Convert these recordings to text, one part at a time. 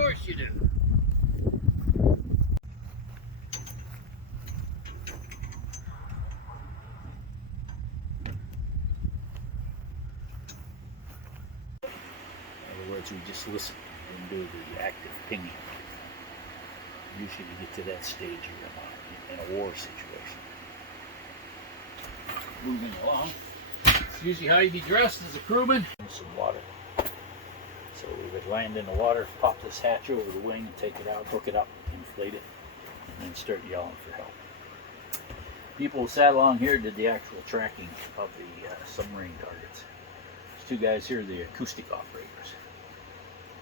course you do. In other words, we just listen and do the active pinging. Usually you get to that stage you're in a war situation. Moving along. It's usually how you be dressed as a crewman. Some water. So we would land in the water, pop this hatch over the wing, and take it out, hook it up, inflate it, and then start yelling for help. People who sat along here did the actual tracking of the submarine targets. There's two guys here, the acoustic operators.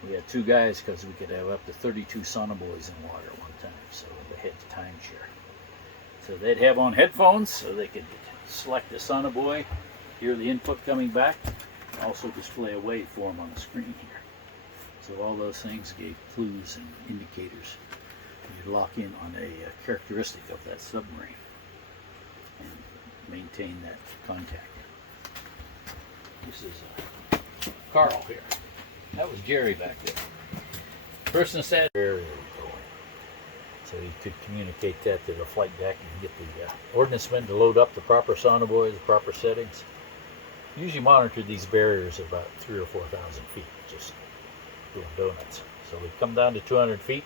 We had two guys because we could have up to 32 sonobuoys in water at one time, so they had the timeshare. So they'd have on headphones so they could select the sonobuoy, hear the input coming back, and also display a waveform on the screen here. So all those things gave clues and indicators. You'd lock in on a characteristic of that submarine and maintain that contact. This is Carl here. That was Jerry back there. The person said where we were going. So you could communicate that to the flight deck and get the ordnance men to load up the proper sonobuoys, the proper settings. Usually monitor these barriers about 3,000 or 4,000 feet, just doing donuts. So we come down to 200 feet,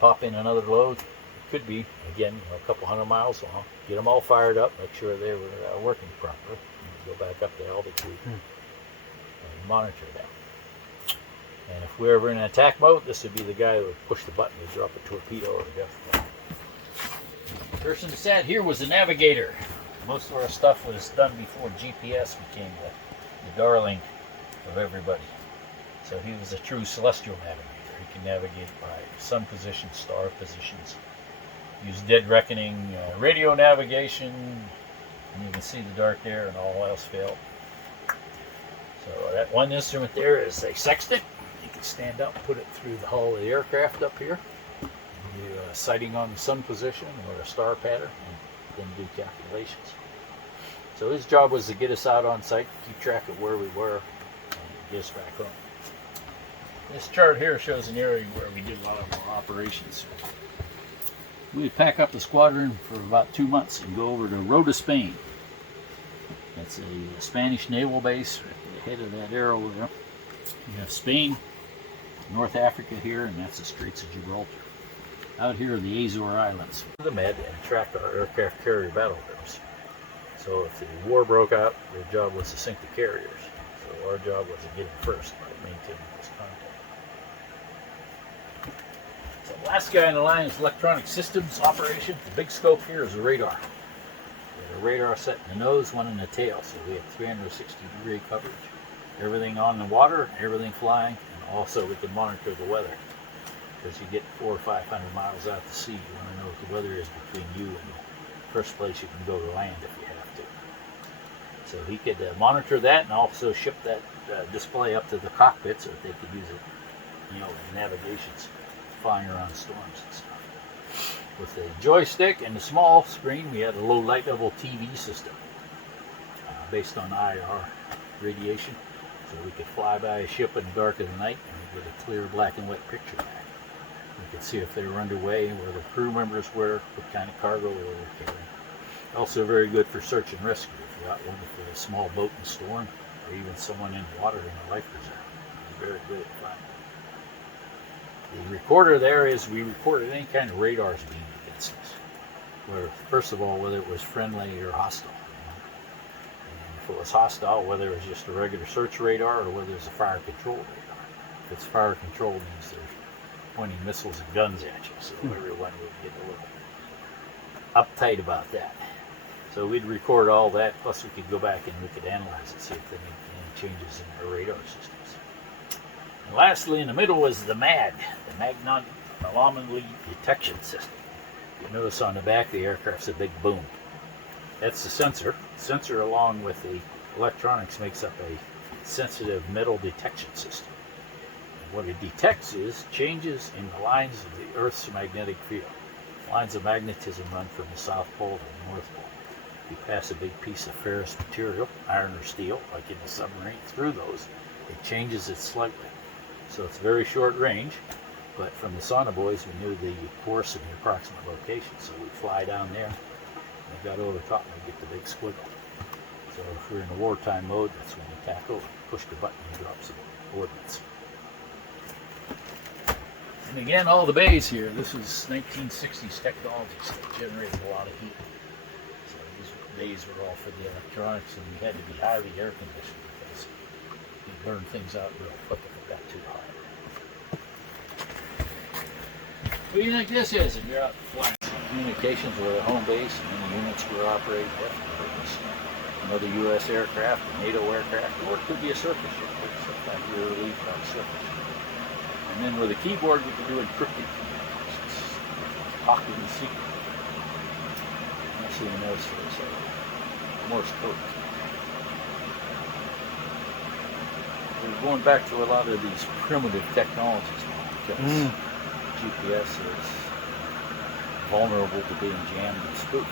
pop in another load. It could be, again, a couple hundred miles long. Get them all fired up, make sure they were working properly. Go back up to altitude and monitor them. And if we're ever in attack mode, this would be the guy who would push the button to drop a torpedo or a gun. The person who sat here was the navigator. Most of our stuff was done before GPS became the darling of everybody. So he was a true celestial navigator. He can navigate by sun positions, star positions, use dead reckoning, radio navigation, and you can see the dark there and all else failed. So that one instrument there is a sextant. You can stand up and put it through the hull of the aircraft up here. Do a sighting on the sun position or a star pattern, and then do calculations. So his job was to get us out on site, keep track of where we were, and get us back home. This chart here shows an area where we did a lot of our operations. We would pack up the squadron for about 2 months and go over to Rota, Spain. That's a Spanish naval base right at the head of that arrow there. We have Spain, North Africa here, and that's the Straits of Gibraltar. Out here are the Azore Islands. The Med and track our aircraft carrier battle groups. So if the war broke out, their job was to sink the carriers. So our job was to get them first by maintaining this contact. So the last guy in the line is electronic systems operation. The big scope here is a radar. We have a radar set in the nose, one in the tail, so we have 360-degree coverage. Everything on the water, everything flying, and also we can monitor the weather. Because you get 400 or 500 miles out to sea, you want to know what the weather is between you and the first place you can go to land if you have to. So he could monitor that and also ship that display up to the cockpit so that they could use it, in navigations, flying around storms and stuff. With the joystick and the small screen, we had a low light level TV system based on IR radiation. So we could fly by a ship in the dark of the night and get a clear black and white picture back. We could see if they were underway, where the crew members were, what kind of cargo they were carrying. Also very good for search and rescue. If you're out looking for a small boat in a storm, or even someone in water in a life preserve. It's very good at finding. The recorder there is we recorded any kind of radars being against us. Where, first of all, whether it was friendly or hostile. And if it was hostile, whether it was just a regular search radar or whether it's a fire control radar. If it's fire control, it means there's pointing missiles and guns at you, so everyone would get a little uptight about that. So we'd record all that, plus we could go back and we could analyze it, see if there any changes in our radar systems. And lastly, in the middle was the MAD, the Magnetic Anomaly Detection System. You notice on the back of the aircraft's a big boom. That's the sensor. The sensor, along with the electronics, makes up a sensitive metal detection system. What it detects is changes in the lines of the Earth's magnetic field. Lines of magnetism run from the South Pole to the North Pole. If you pass a big piece of ferrous material, iron or steel, like in the submarine, through those, it changes it slightly. So it's very short range, But from the sonobuoys, we knew the course and the approximate location, so we'd fly down there, and we got over the top, and we'd get the big squiggle. So if we're in a wartime mode, that's when you tack over, push the button, and drop some ordnance. And again, all the bays here, this is 1960s technologies that generated a lot of heat. So these bays were all for the electronics, and you had to be highly air conditioned because you burn things out real quick if it got too hot. What do you think this is if you're out flying? Communications were the home base, and then the units were operating with another U.S. aircraft, a NATO aircraft, or it could be a surface ship. Sometimes you were relieved on surface. And then with a keyboard, we could do encrypted communications, talking in secret. Let's see what else there is. Morse code. We're going back to a lot of these primitive technologies now because GPS is vulnerable to being jammed and spoofed.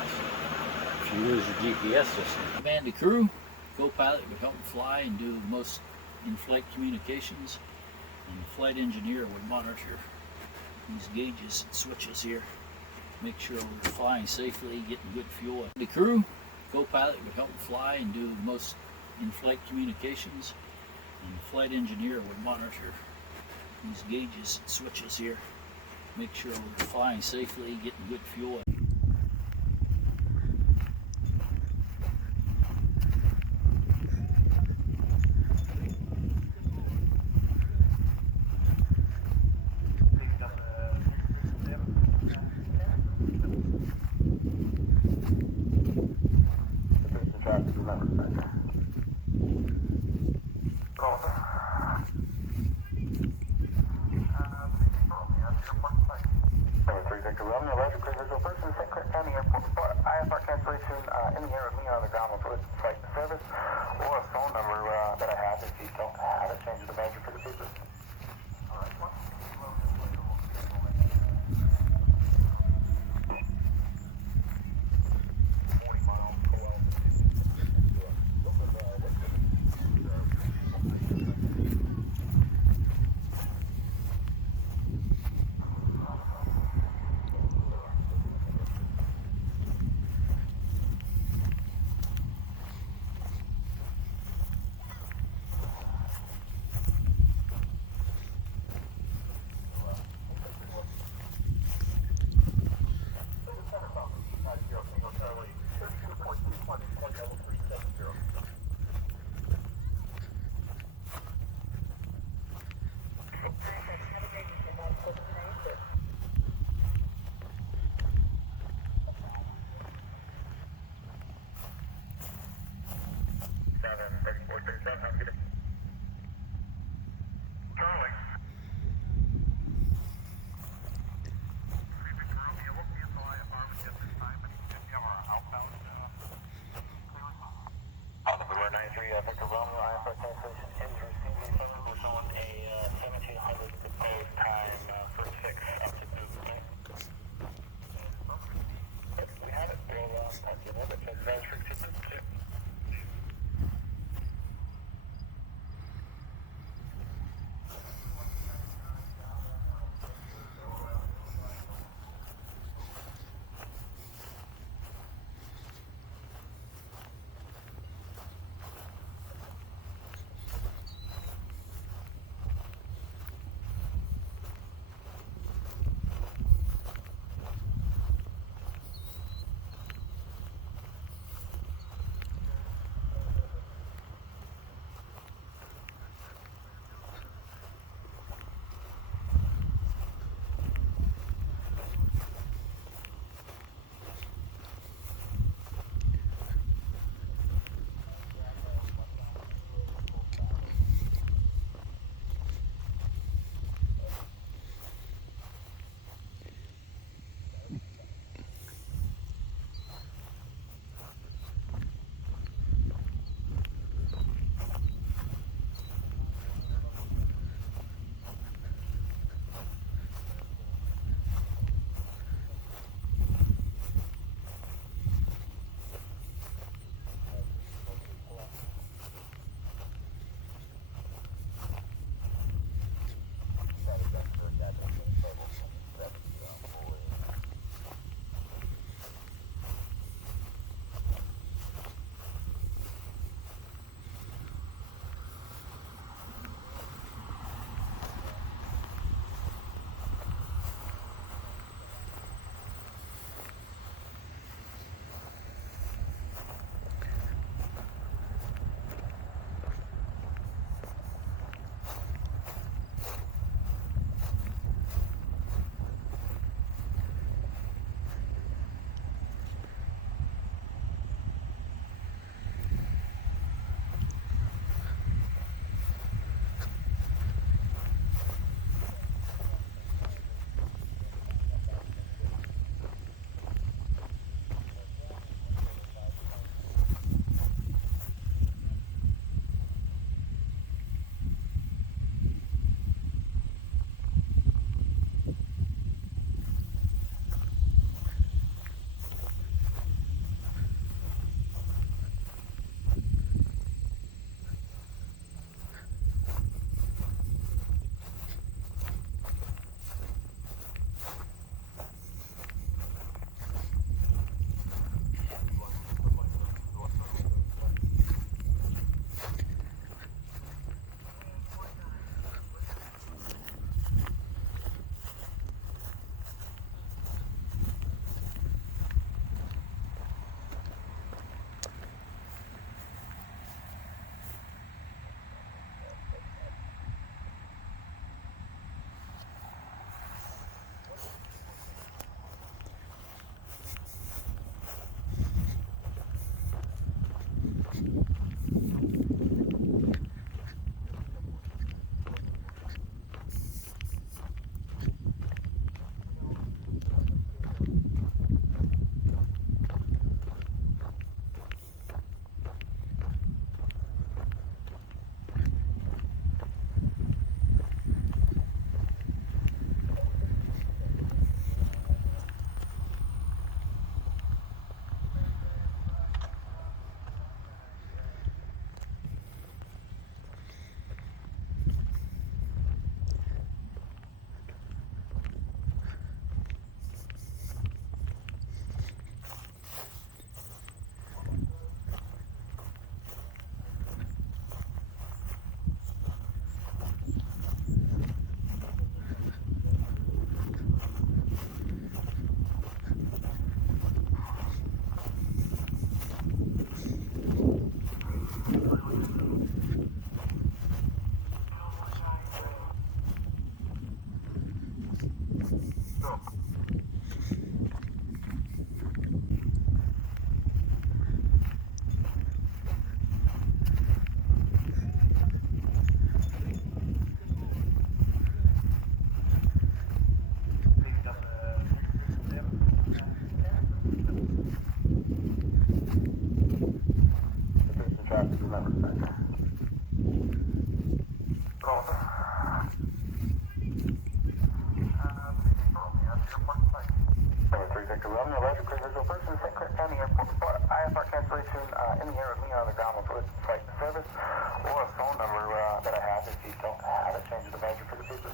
If you lose your GPS system, command the crew, co-pilot would help fly and do most in-flight communications, and the flight engineer would monitor these gauges and switches here, make sure we're flying safely, getting good fuel. The crew, co-pilot would help fly and do most in-flight communications, and the flight engineer would monitor these gauges and switches here, make sure we're flying safely, getting good fuel. IFR cancellation in the air with me on the ground with flight service, or a phone number that I have if you don't have it, change the manager for the paper. Victor Romeo, Roger, clear visual person, St. Clair County Airport. For IFR cancellation in the air with me on the ground with flight service or a phone number that I have if you don't have it, change the major for the people.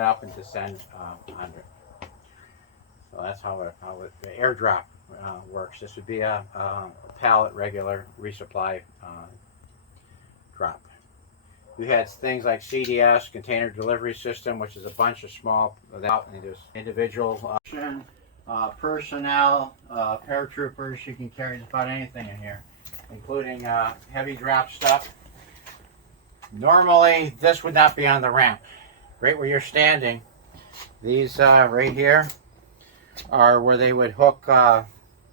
up and descend under. So that's how the airdrop works. This would be a pallet regular resupply drop. We had things like CDS, Container Delivery System, which is a bunch of small, and there's individual personnel, paratroopers. You can carry just about anything in here, including heavy drop stuff. Normally, this would not be on the ramp. Right where you're standing, these right here are where they would hook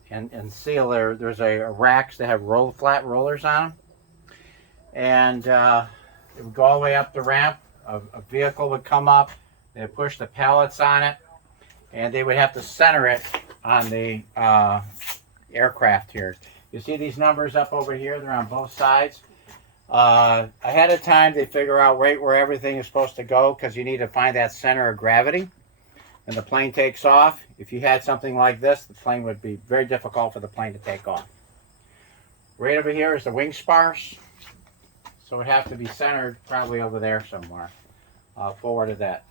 and seal. There's racks that have flat rollers on them, and it would go all the way up the ramp. A vehicle would come up, they'd push the pallets on it, and they would have to center it on the aircraft here. You see these numbers up over here? They're on both sides. Ahead of time, they figure out right where everything is supposed to go, because you need to find that center of gravity. And the plane takes off. If you had something like this, the plane would be very difficult for the plane to take off. Right over here is the wing spars. So it would have to be centered probably over there somewhere, forward of that